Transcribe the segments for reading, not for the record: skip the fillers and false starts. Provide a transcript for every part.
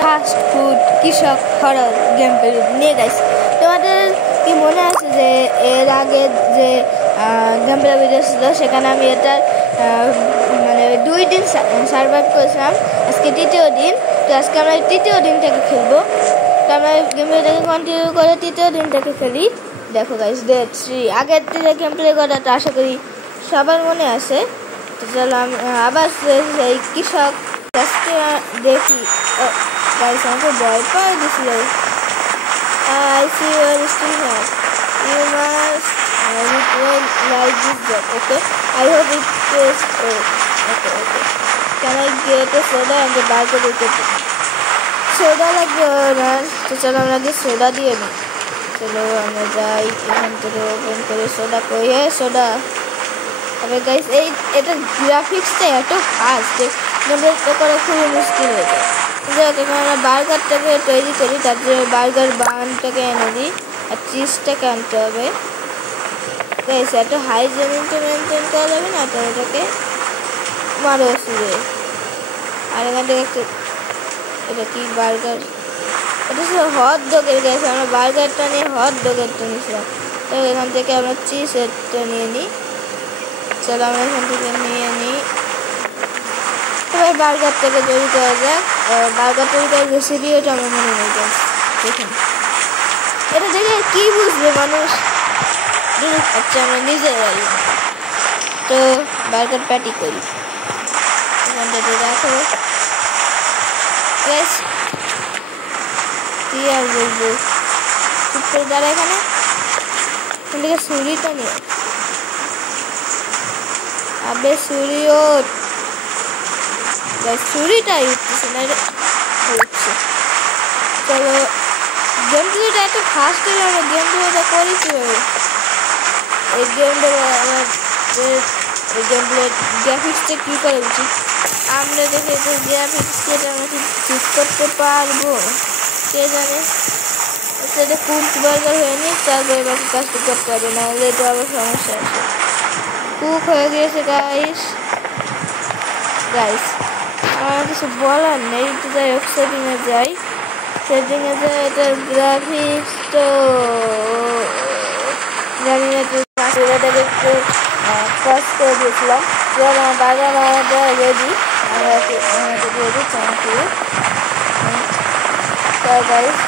Fast food কৃষক horror game play নিয়ে guys. তোমাদের কি মনে আছে যে এর আগে যে গেম প্লে ভিডিও ছিল সেখানে আমি এটার মানে 2 দিন সার্ভাইভ করেছিলাম, আজকে তৃতীয় দিন। তো আজকে আমরা তৃতীয় দিন থেকে খেলবো। তো আমরা গেম প্লেটাকে কন্টিনিউ করে তৃতীয় দিন থেকে খেলি। দেখো গাইস, ডে 3 আগের দিনে গেম প্লে করাটা আশা করি সবার মনে আছে। তো চলো আমি আবার সেই কৃষক দেখি। গাইস আমাকে ভয় পাওয়া দিছিল। I see you are still here. You must like this job, okay? I hope it is okay. Can I get a soda and a bag of it? Soda লাগবে না, তো চলো আমরা আগে সোডা দিয়ে নিই। চলো আমরা যাই এখান থেকে ওপেন করে সোডা কই। সোডা। তবে গাইস এটা গ্রাফিক্সটা এত ফাস্ট যে করা খুবই মুশকিল হয়ে যায়। যখন আমরা বার্গারটাকে তৈরি করি তার জন্য বার্গার বানটাকে এনে দিই আর চিজটাকে আনতে হবে। গাইস এত হাইজেনিকটা মেনটেন করা যাবে না, তো এটাকে মারো শুরু। আর এখান থেকে এটা কি বার্গার, এটা ছিল হট ডগের। গাইস আমরা বার্গারটা নিয়ে হট ডগেরটা নিয়েছিলাম, তো এখান থেকে আমরা চিজটা নিয়ে নিই। চলো আমরা এখান থেকে নিয়ে নিই। এবার বার্গারটাকে তৈরি করা যাক। বার্গার তৈরি করার রেসিপিটা আমার মনে নেই। দেখুন এটা দেখে কি বুঝবে মানুষ। আচ্ছা আমরা নিজেরাই তো বার্গার প্যাটি করি। এখানটাতে রাখো। কি আর বলবো, চুপ করে দাঁড়া। এখানে এখান থেকে ছুরিটা নিয়ে আবে ছুরিও ছুরিটাই উঠতেছে না, উঠছে। চলো গেম প্লেটা এত ফাস্ট হয়ে আমরা গেম প্লেটা করি কীভাবে? এই গেম প্লে গ্রাফিক্সটা কী করা উচিত? আমরা দেখে যে গ্রাফিক্সটা আমরা কি ঠিক করতে পারবো কে জানে। সেটা কুক বার্গার হয়নি, তারপরে বাকি কাজটা করতে হবে, নাহলে এটা আবার সমস্যা আছে। কুক হয়ে গিয়েছে গাইস। আমার কিছু বলার নেই, তো যাই হোক সেটিংয়ে যাই। সেটিংয়ে যাই, এটার গ্রাফিক্স তো জানি না, এটাকে একটু ক্রস করে দিয়েছিলাম। যেমন আমার বার্গার বানানোটা রেডি, আমরা দিয়ে দিই চানাচুর। গাইস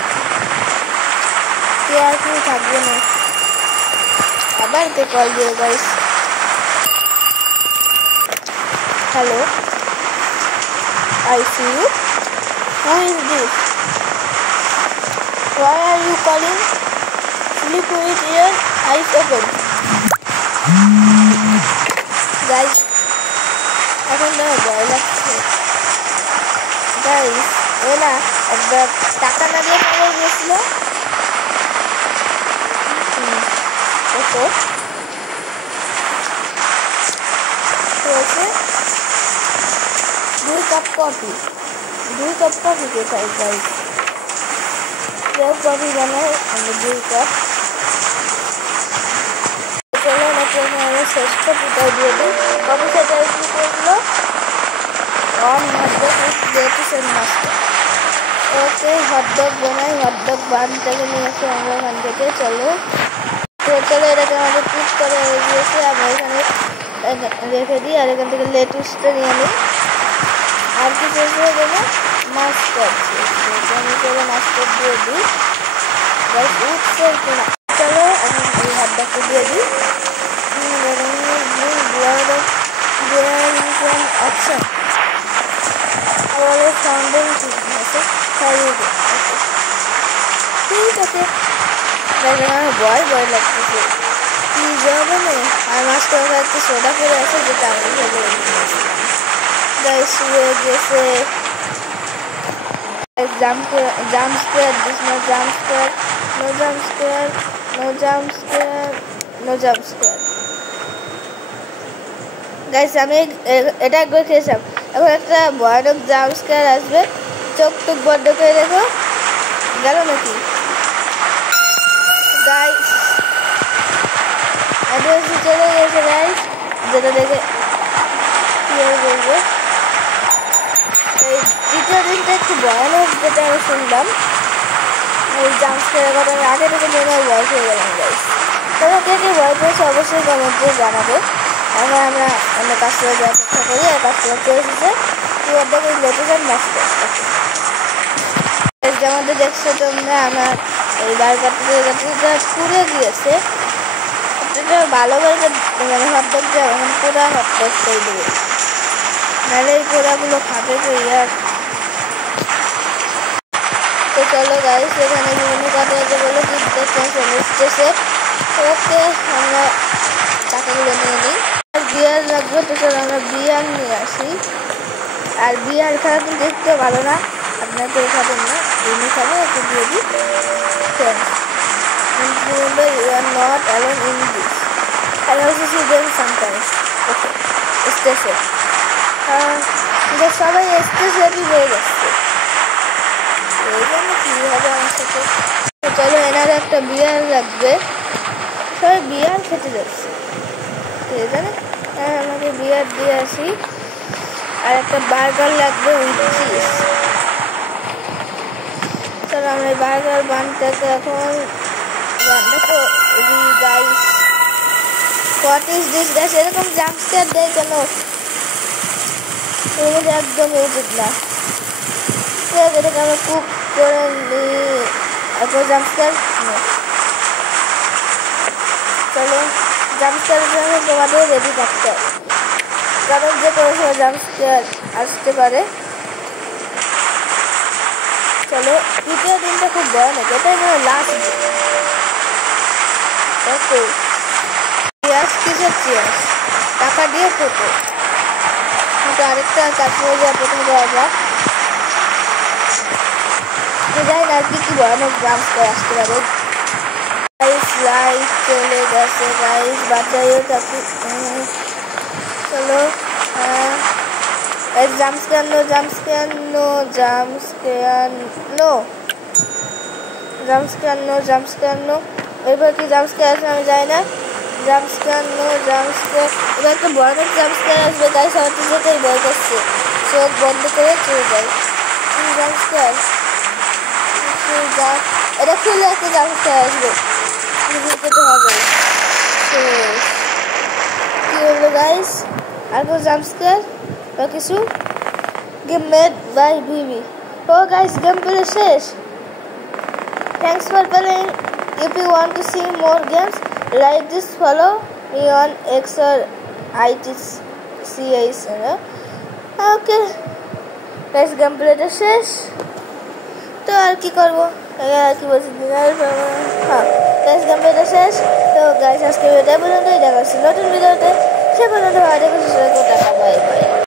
কে আর কি থাকবে না, আবার কে কল দিয়ে guys. Hello, I see you. Who is this? Why are you calling? Sleep with your eyes open. Guys, এখন তো ভয় লাগছে। গাইস ও না একবার টাকা না দিয়ে পালিয়ে গিয়েছিল। ওকে ঠিক আছে। 2 কাপ কফি কে চাই গাইস? কফি বানাই আমরা 2 কাপ। চলো আমরা শেষ কপিটাও দিয়ে দিই। কফি সাথে কি করলো ওকে হটডগ বানাই। হটডগ বানটাকে নিয়ে এসে আমরা এখান থেকে চলো এটাকে আমাদের কুক করে গিয়েছে। আমরা এখানে রেখে দিই আর এখান থেকে লেটুসটা নিয়ে নিই। আর কি চেয়েছিল যেন মাস্টার্ড চেয়েছিল, আমি চলো মাস্টার্ড দিয়ে দিই। উঠছে না, চলো আমি এই হটডগটা দিয়ে দিই। অপশন আমাদের সাউন্ডিং ঠিক আছে, ঠিক আছে। আমার ভয় লাগতেছে কি যাবে না। আর মাস্টার একটা সোডা করে আছে যেটা আমি ভেবে গাইস হয়ে গেছে। Jump scare this, no jump scare, no jump scare, no jump scare, no jump scare. Guys আমি এটা একবার খেয়েছিলাম। এখন একটা ভয়ানক জাম্প স্কোয়ার আসবে, চোখ টুক বন্ধ করে দেখো। গেল নাকি গাইস? অ্যাড্রেসে চলে গেছে গাইস, যেটা দেখে কি আর বলবো। এই দ্বিতীয় দিনটা একটু ভয়ানক যেটা আমি শুনলাম এই জাম্পস্কেয়ারের কথা আমি আগে থেকে জেনে ভয় পেয়ে গেলাম গাইস। তোমরা কে কে ভয় পেয়েছো অবশ্যই কমেন্টে জানাবে। এখন আমরা অন্য কাজটা যাওয়ার চেষ্টা করি। আর কাজটা চলে এসেছে কি দেখো লোকেশন মাস্টার। যেমনটা দেখছো তোমরা আমার এই বার্গারটা পুড়ে গিয়েছে। এটা ভালো বার্গার মানে হটডগ যাবে এখন পুরা হটডগ করে দেবে, নাহলে এই পোড়াগুলো খাবে তো ইয়ার। তো চলো গাইস এখানে বিভিন্ন কথা বলে কিনতেছে ওকে আমরা টাকাগুলো নিয়ে নিই। আর বিয়ার লাগবে তো চলো আমরা বিয়ার নিয়ে আসি। আর বিয়ার খাওয়া কিন্তু দেখতে ভালো না, আপনাদের খাবেন না, এমনি খাবে একটু দিয়ে দিই। Remember you are not alone in this. I also see them sometimes. Okay, stay safe. সবাই স্টেজ রেডি হয়ে যাচ্ছে, এই জন্য কী হবে আমার সাথে। চলো এনার একটা বিয়ার লাগবে, সবাই বিয়ার খেতে যাচ্ছে ঠিক আছে। আমাকে বিয়ার দিয়ে আসি। আর একটা বার্গার লাগবে উইথ চিজ। চলো আমরা এই বার্গার বানটাকে এখন দেখো guys what is this guys, এরকম জাম্পস্কেয়ার দেয় কেন, এগুলো একদমই উচিত না। এটাকে আমরা কুক করে নিই, এরপর জাম্পস্কেয়ার। চলো জাম্পস্কেয়ারের জন্য তোমাদের রেডি থাকতে হবে, কারণ যে কোনো সময় জাম্পস্কেয়ার আসতে পারে। চলো তৃতীয় দিনটা খুব ভয়ানক, এটাই মানে লাস্ট দিন। ওকে চিয়ার্স, কিসের চিয়ার্স? টাকা দিয়ে ফটো। কিন্তু আরেকটা কাজ হয়ে যায় প্রথম দেওয়া যাক, যাই না আর কি কি ভয়ানক জাম্পস্কেয়ার আসতে পারে। গাইস লাইট চলে গেছে গাইস, বাঁচাইও থাকি। চলো jumpscare no, jumpscare no, jumpscare no, jumpscare no, jumpscare no. এবার কি জাম্পস্কেয়ার আসবে আমি যাই না। Jumpscare no, jumpscare. এবার একটা ভয়ানক জাম্পস্কেয়ার আসবে গাইস, আমার তো যেতেই ভয় করছে, চোখ বন্ধ করে চলে যায়। জাম্পস্কেয়ার এটা খুললে একটা জাম্পস্কেয়ার আসবে, যেতে হবে। কি হলো গাইস, আর কোনো জাম্পস্কেয়ার বা কিছু? Game made by VV. ও গাইস গেম প্লে শেষ। Thanks for playing. If you want to see more games like this, follow me on X or ITCS. Okay guys, game প্লেটা শেষ তো আর কি করবো, আর কি বলছি হ্যাঁ গাইস গেম প্লেটা শেষ। তো গাইস আজকে ভিডিওটা পর্যন্তই, দেখা হচ্ছে নতুন ভিডিওতে। সে পর্যন্ত ভালো থেকো, সুস্থ থেকো, টাটা বাই বাই।